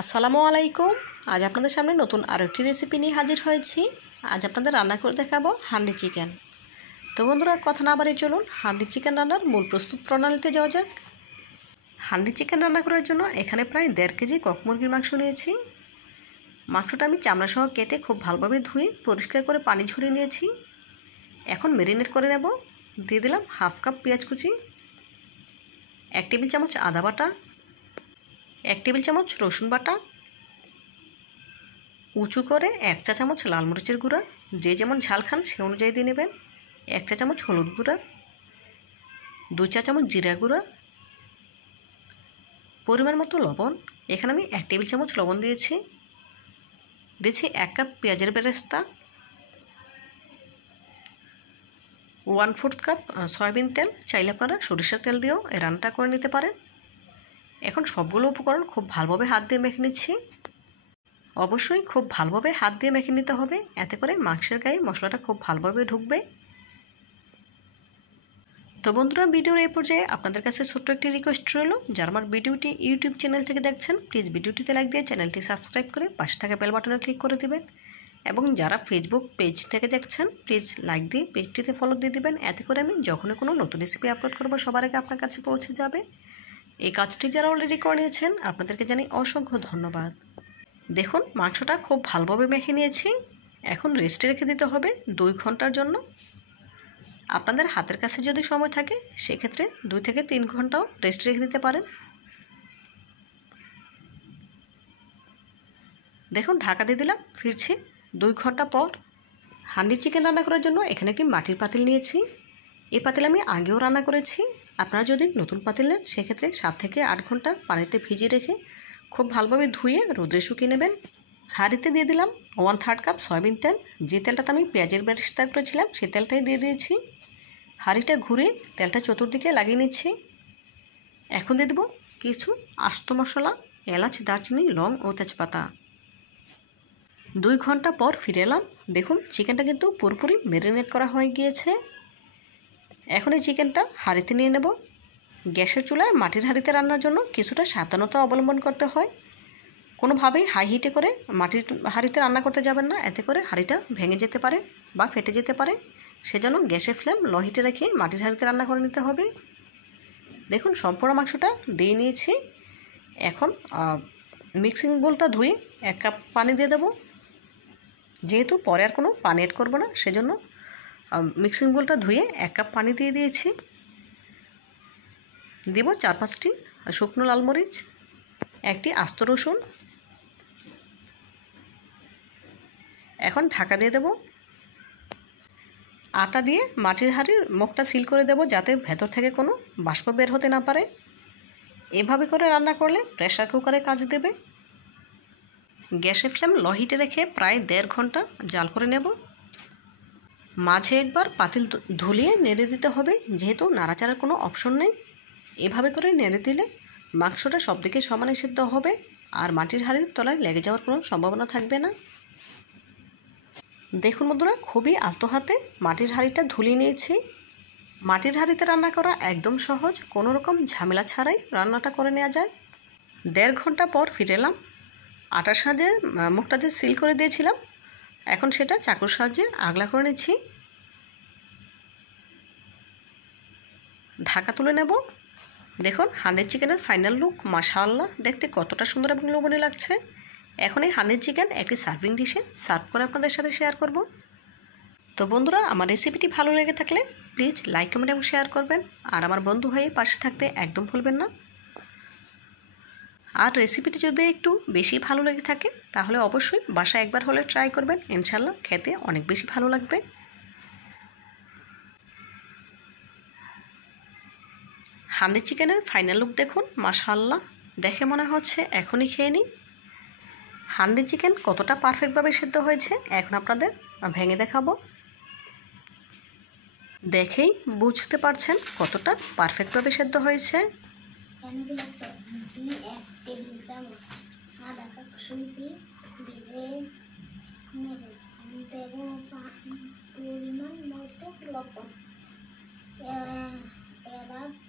আসসালামু আলাইকুম। আজ আপনাদের সামনে নতুন আরও একটি রেসিপি নিয়ে হাজির হয়েছি। আজ আপনাদের রান্না করে দেখাবো হান্ডি চিকেন। তো বন্ধুরা, কথা না বাড়িয়ে চলুন হান্ডি চিকেন রান্নার মূল প্রস্তুত প্রণালীতে যাওয়া যাক। হান্ডি চিকেন রান্না করার জন্য এখানে প্রায় 1.5 কেজি কক মুরগির মাংস নিয়েছি। মাংসটা আমি চামড়াসহ কেটে খুব ভালোভাবে ধুয়ে পরিষ্কার করে পানি ঝরিয়ে নিয়েছি। এখন ম্যারিনেট করে নেব। দিয়ে দিলাম 1/2 কাপ পেঁয়াজ কুচি, 1 টেবিল চামচ আদা বাটা, 1 টেবিল চামচ রসুন বাটা, উঁচু করে 1 চা চামচ লাল মরিচের গুঁড়া, যে যেমন ঝাল খান সে অনুযায়ী দিয়ে নেবেন, 1 চা চামচ হলুদ গুঁড়া, 2 চা চামচ জিরা গুঁড়া, পরিমাণ মতো লবণ। এখানে আমি 1 টেবিল চামচ লবণ দিয়েছি। 1 কাপ পেঁয়াজের বেরেস্তা, 1/4 কাপ সয়াবিন তেল। চাইলে আপনারা সরিষার তেল দিয়েও এই রান্নাটা করে নিতে পারেন। এখন সবগুলো উপকরণ খুব ভালোভাবে হাত দিয়ে মেখে নিচ্ছি। অবশ্যই খুব ভালোভাবে হাত দিয়ে মেখে নিতে হবে, এতে করে মাংসের গায়ে মশলাটা খুব ভালোভাবে ঢুকবে। তো বন্ধুরা, ভিডিওর এই পর্যায়ে আপনাদের কাছে ছোট্ট একটি রিকোয়েস্ট রইল, যারা আমার ভিডিওটি ইউটিউব চ্যানেল থেকে দেখছেন প্লিজ ভিডিওটিতে লাইক দিয়ে চ্যানেলটি সাবস্ক্রাইব করে পাশে থাকা বেল বাটনে ক্লিক করে দিবেন। এবং যারা ফেসবুক পেজ থেকে দেখছেন প্লিজ লাইক দিয়ে পেজটিতে ফলো দিয়ে দিবেন, এতে করে আমি যখনই কোনো নতুন রেসিপি আপলোড করবো সবার আগে আপনার কাছে পৌঁছে যাবে। এই কাজটি যারা অলরেডি করে নিয়েছেন আপনাদেরকে জানাই অসংখ্য ধন্যবাদ। দেখুন মাংসটা খুব ভালোভাবে মেখে নিয়েছি। এখন রেস্টে রেখে দিতে হবে 2 ঘন্টার জন্য। আপনাদের হাতের কাছে যদি সময় থাকে সেক্ষেত্রে 2 থেকে 3 ঘন্টাও রেস্টে রেখে দিতে পারেন। দেখুন ঢাকা দিয়ে দিলাম, ফিরছি 2 ঘন্টা পর। হান্ডি চিকেন রান্না করার জন্য এখানে একটি মাটির পাতিল নিয়েছি। এই পাতিল আমি আগেও রান্না করেছি। আপনারা যদি নতুন পাতিল নেন সেক্ষেত্রে 7 থেকে 8 ঘন্টা পানিতে ভিজিয়ে রেখে খুব ভালোভাবে ধুয়ে রোদে শুকিয়ে নেবেন। হাঁড়িতে দিয়ে দিলাম 1/3 কাপ সয়াবিন তেল। যে তেলটাতে আমি পেঁয়াজের বেরেস্তা করেছিলাম সেই তেলটাই দিয়ে দিয়েছি। হাঁড়িটা ঘুরে তেলটা চতুর্দিকে লাগিয়ে নিচ্ছি। এখন দিয়ে দেবো কিছু আস্ত মশলা, এলাচ, দারচিনি, লং ও তেজপাতা। 2 ঘন্টা পর ফিরে এলাম। দেখুন চিকেনটা কিন্তু পুরোপুরি ম্যারিনেট করা হয়ে গিয়েছে। এখন এই চিকেনটা হাঁড়িতে নিয়ে নেব। গ্যাসের চুলায় মাটির হাঁড়িতে রান্নার জন্য কিছুটা সাবধানতা অবলম্বন করতে হয়। কোনোভাবেই হাই হিটে করে মাটির হাঁড়িতে রান্না করতে যাবেন না, এতে করে হাঁড়িটা ভেঙে যেতে পারে বা ফেটে যেতে পারে। সেজন্য গ্যাসের ফ্লেম লো হিটে রেখে মাটির হাঁড়িতে রান্না করে নিতে হবে। দেখুন সম্পূর্ণ মাংসটা দিয়ে নিয়েছি। এখন মিক্সিং বোলটা ধুয়ে 1 কাপ পানি দিয়ে দেবো। যেহেতু পরে আর কোনো পানি অ্যাড করবো না সেজন্য মিক্সিং বোলটা ধুয়ে 1 কাপ পানি দিয়ে দিয়েছি। দেব 4-5টি শুকনো লাল মরিচ, 1টি আস্ত রসুন। এখন ঢাকা দিয়ে দেব। আটা দিয়ে মাটির হাঁড়ির মুখটা সিল করে দেব, যাতে ভেতর থেকে কোনো বাষ্প বের হতে না পারে। এভাবে করে রান্না করলে প্রেসার কুকারে কাজ দেবে। গ্যাসের ফ্লেম লো হিটে রেখে প্রায় 1.5 ঘন্টা জাল করে নেব। মাঝে একবার পাতিল ধুলিয়ে নেড়ে দিতে হবে, যেহেতু নাড়াচাড়ার কোনো অপশন নেই। এভাবে করে নেড়ে দিলে মাংসটা সব দিকে সমানে সিদ্ধ হবে আর মাটির হাঁড়ির তলায় লেগে যাওয়ার কোনো সম্ভাবনা থাকবে না। দেখুন বন্ধুরা, খুবই আলতো হাতে মাটির হাঁড়িটা ধুলিয়ে নিয়েছি। মাটির হাঁড়িতে রান্না করা একদম সহজ, কোনো রকম ঝামেলা ছাড়াই রান্নাটা করে নেওয়া যায়। 1.5 ঘন্টা পর ফিরে এলাম। আটার সাহায্যে মুখটা যে সিল করে দিয়েছিলাম এখন সেটা চাকুর সাহায্যে আগলা করে নিচ্ছি। ঢাকা তুলে নেব। দেখুন হান্ডি চিকেনের ফাইনাল লুক মাশাআল্লাহ, দেখতে কতটা সুন্দর এবং লোভনীয় লাগছে। এখন এই হান্ডি চিকেন একটি সার্ভিং ডিশে সার্ভ করে আপনাদের সাথে শেয়ার করব। তো বন্ধুরা, আমার রেসিপিটি ভালো লেগে থাকলে প্লিজ লাইক, কমেন্ট এবং শেয়ার করবেন। আর আমার বন্ধু হয়ে পাশে থাকতে একদম ভুলবেন না। আর রেসিপিটি যদি একটু বেশি ভালো লেগে থাকে তাহলে অবশ্যই বাসায় একবার হলে ট্রাই করবেন, ইনশাল্লাহ খেতে অনেক বেশি ভালো লাগবে। হান্ডি চিকেনের ফাইনাল লুক দেখুন মাশাআল্লাহ, দেখে মনে হচ্ছে এখনই খেয়ে নিই। হান্ডি চিকেন কতটা পারফেক্টভাবে সেদ্ধ হয়েছে এখন আপনাদের ভেঙে দেখাবো। দেখেই বুঝতে পারছেন কতটা পারফেক্টভাবে সেদ্ধ হয়েছে। পরিমাণ মতো লবণ, এলাচ